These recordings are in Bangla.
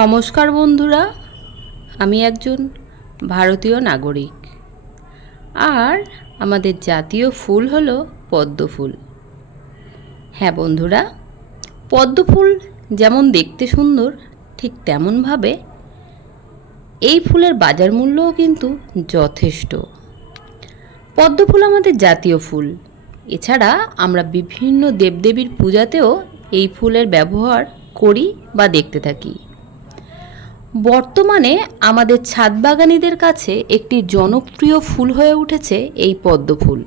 নমস্কার বন্ধুরা, আমি একজন ভারতীয় নাগরিক। আর আমাদের জাতীয় ফুল হলো পদ্ম ফুল হ্যাঁ বন্ধুরা পদ্ম ফুল যেমন দেখতে সুন্দর, ঠিক তেমনভাবে এই ফুলের বাজার মূল্যও কিন্তু যথেষ্ট। পদ্ম ফুল আমাদের জাতীয় ফুল। এছাড়া আমরা বিভিন্ন দেবদেবীর পূজাতেও এই ফুলের ব্যবহার করি বা দেখতে থাকি। বর্তমানে আমাদের ছাদ বাগানীদের কাছে একটি জনপ্রিয় ফুল হয়ে উঠেছে এই পদ্ম ফুল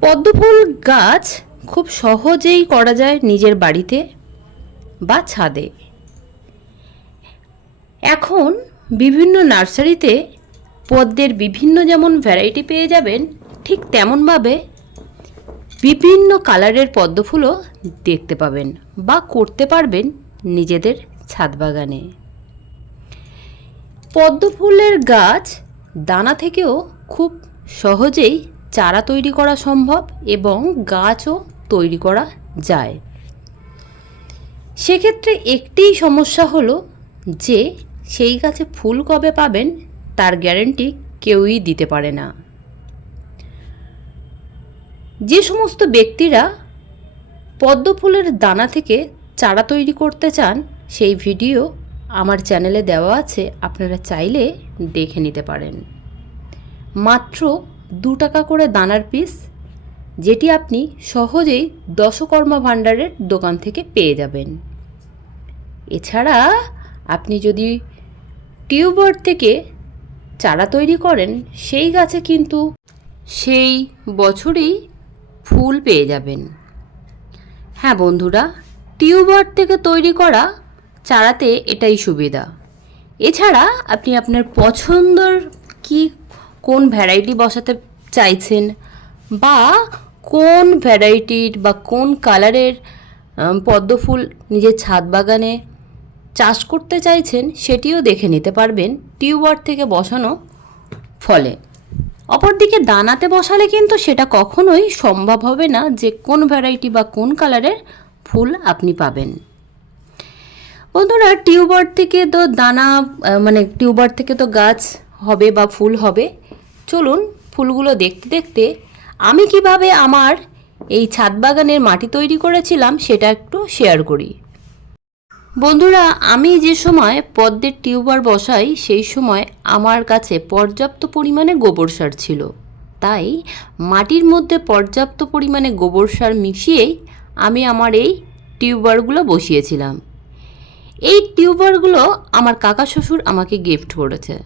পদ্ম ফুল গাছ খুব সহজেই করা যায় নিজের বাড়িতে বা ছাদে। এখন বিভিন্ন নার্সারিতে পদ্মের বিভিন্ন যেমন ভ্যারাইটি পেয়ে যাবেন, ঠিক তেমনভাবে বিভিন্ন কালারের পদ্ম ফুলও দেখতে পাবেন বা করতে পারবেন নিজেদের ছাদ বাগানে পদ্ম ফুলের গাছ দানা থেকেও খুব সহজেই চারা তৈরি করা সম্ভব এবং গাছও তৈরি করা যায়। সেক্ষেত্রে একটিই সমস্যা হলো যে, সেই গাছে ফুল কবে পাবেন তার গ্যারেন্টি কেউই দিতে পারে না। যে সমস্ত ব্যক্তিরা পদ্ম ফুলের দানা থেকে চারা তৈরি করতে চান সেই ভিডিও আমার চ্যানেলে দেওয়া আছে, আপনারা চাইলে দেখে নিতে পারেন। মাত্র দু টাকা করে দানার পিস যেটি আপনি সহজেই দশকর্মা ভাণ্ডারের দোকান থেকে পেয়ে যাবেন। এছাড়া আপনি যদি টিউবার থেকে চারা তৈরি করেন, সেই গাছে কিন্তু সেই বছরেই ফুল পেয়ে যাবেন। হ্যাঁ বন্ধুরা টিউবার থেকে তৈরি করা চারাতে এটাই সুবিধা। এছাড়া আপনি আপনার পছন্দর কি কোন ভ্যারাইটি বসাতে চাইছেন বা কোন ভ্যারাইটির বা কোন কালারের আম, পদ্ম ফুল নিজের ছাদ বাগানে চাষ করতে চাইছেন সেটিও দেখে নিতে পারবেন টিউবার থেকে বসানো ফলে। অপরদিকে দানাতে বসালে কিন্তু সেটা কখনোই সম্ভব হবে না যে কোন ভ্যারাইটি বা কোন কালারের ফুল আপনি পাবেন। বন্ধুরা, টিউবার থেকে তো দানা মানে টিউবার থেকে তো গাছ হবে বা ফুল হবে। চলুন ফুলগুলো দেখতে দেখতে আমি কীভাবে আমার এই ছাদ বাগানের মাটি তৈরি করেছিলাম সেটা একটু শেয়ার করি। বন্ধুরা, আমি যে সময় পদ্মের টিউবার বসাই, সেই সময় আমার কাছে পর্যাপ্ত পরিমাণে গোবর সার ছিল। তাই মাটির মধ্যে পর্যাপ্ত পরিমাণে গোবর সার মিশিয়েই আমি আমার এই টিউবারগুলো বসিয়েছিলাম। এই টিউবারগুলো আমার কাকা শ্বশুর আমাকে গিফট করেছে।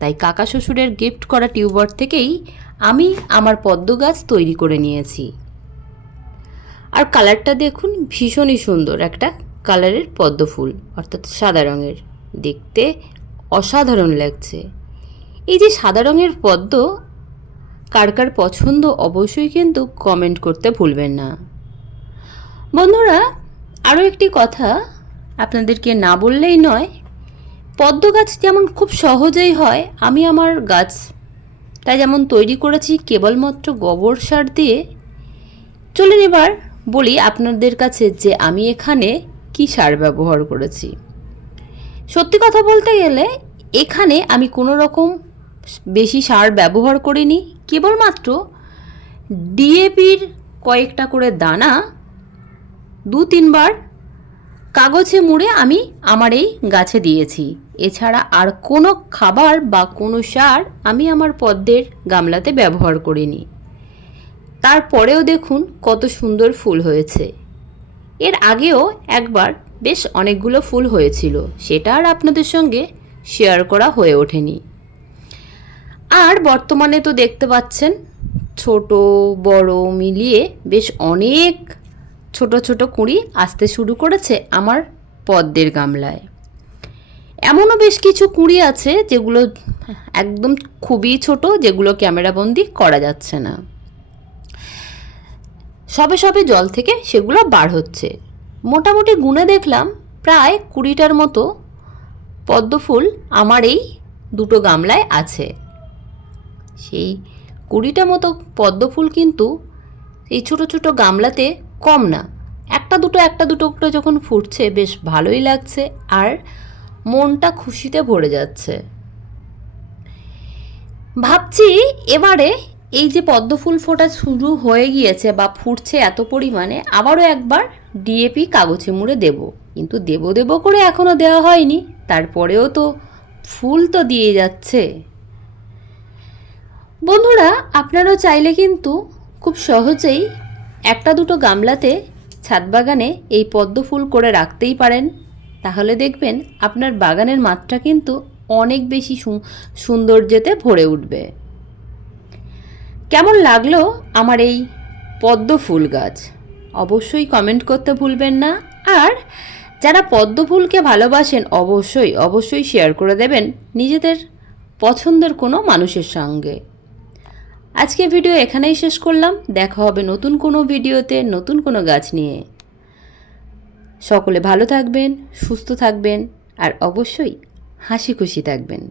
তাই কাকা শ্বশুরের গিফট করা টিউবার থেকেই আমি আমার পদ্ম গাছ তৈরি করে নিয়েছি। আর কালারটা দেখুন, ভীষণই সুন্দর একটা কালারের পদ্ম ফুল অর্থাৎ সাদা রঙের। দেখতে অসাধারণ লাগছে। এই যে সাদা রঙের পদ্ম, কার কার পছন্দ অবশ্যই কিন্তু কমেন্ট করতে ভুলবেন না। বন্ধুরা, আরও একটি কথা আপনাদেরকে না বললেই নয়, পদ্ম গাছ যেমন খুব সহজেই হয়, আমি আমার গাছ তাই যেমন তৈরি করেছি কেবলমাত্র গোবর সার দিয়ে। চলুন এবার বলি আপনাদের কাছে যে আমি এখানে কি সার ব্যবহার করেছি। সত্যি কথা বলতে গেলে, এখানে আমি কোনো রকম বেশি সার ব্যবহার করিনি, কেবলমাত্র ডিএপির কয়েকটা করে দানা দু তিনবার কাগজে মুড়ে আমি আমার এই গাছে দিয়েছি। এছাড়া আর কোনো খাবার বা কোনো সার আমি আমার পদ্মের গামলাতে ব্যবহার করিনি। তারপরেও দেখুন কত সুন্দর ফুল হয়েছে। এর আগেও একবার বেশ অনেকগুলো ফুল হয়েছিল, সেটা আর আপনাদের সঙ্গে শেয়ার করা হয়ে ওঠেনি। আর বর্তমানে তো দেখতে পাচ্ছেন, ছোট, বড় মিলিয়ে বেশ অনেক ছোট ছোট কুঁড়ি আসতে শুরু করেছে আমার পদ্মের গামলায়। এমনও বেশ কিছু কুঁড়ি আছে যেগুলো একদম খুবই ছোট, যেগুলো ক্যামেরাবন্দি করা যাচ্ছে না। সবে সবে জল থেকে সেগুলো বার হচ্ছে। মোটামুটি গুনে দেখলাম, প্রায় কুড়িটার মতো পদ্ম ফুল আমার এই দুটো গামলায় আছে। সেই কুড়িটা মতো পদ্ম ফুল কিন্তু এই ছোট ছোট গামলাতে কম না। একটা দুটো একটা দুটো করে যখন ফুটছে, বেশ ভালোই লাগছে আর মনটা খুশিতে ভরে যাচ্ছে। ভাবছি এবারে এই যে পদ্ম ফুল ফোটা শুরু হয়ে গিয়েছে বা ফুটছে এত পরিমাণে, আবারও একবার ডিএপি কাগজে মুড়ে দেব। কিন্তু দেব দেব করে এখনও দেওয়া হয়নি। তারপরেও তো ফুল তো দিয়ে যাচ্ছে। বন্ধুরা, আপনারাও চাইলে কিন্তু খুব সহজেই একটা দুটো গামলাতে ছাদ বাগানে এই পদ্ম ফুল করে রাখতেই পারেন। তাহলে দেখবেন আপনার বাগানের মাত্রা কিন্তু অনেক বেশি সৌন্দর্যতে ভরে উঠবে। কেমন লাগল আমার এই পদ্ম ফুল গাছ? অবশ্যই কমেন্ট করতে ভুলবেন না। আর যারা পদ্ম ফুলকে ভালোবাসেন, অবশ্যই অবশ্যই শেয়ার করে দেবেন নিজেদের পছন্দের কোনো মানুষের সঙ্গে। আজকে ভিডিও এখানেই শেষ করলাম। দেখা হবে নতুন কোনো ভিডিওতে, নতুন কোনো গাছ নিয়ে। সকলে ভালো থাকবেন, সুস্থ থাকবেন, আর অবশ্যই হাসি খুশি থাকবেন।